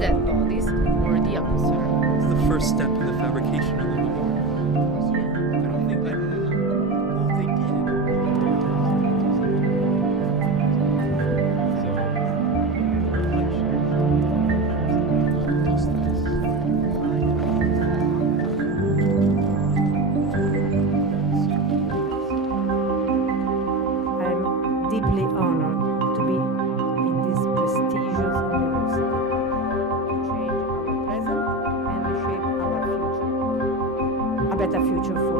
dead bodies or the answer? It's the first step in the fabrication of the memorial. I don't think they did. Well, they did. So, I'm deeply honored to be in this prestigious university, to change our present and shape our future. A better future for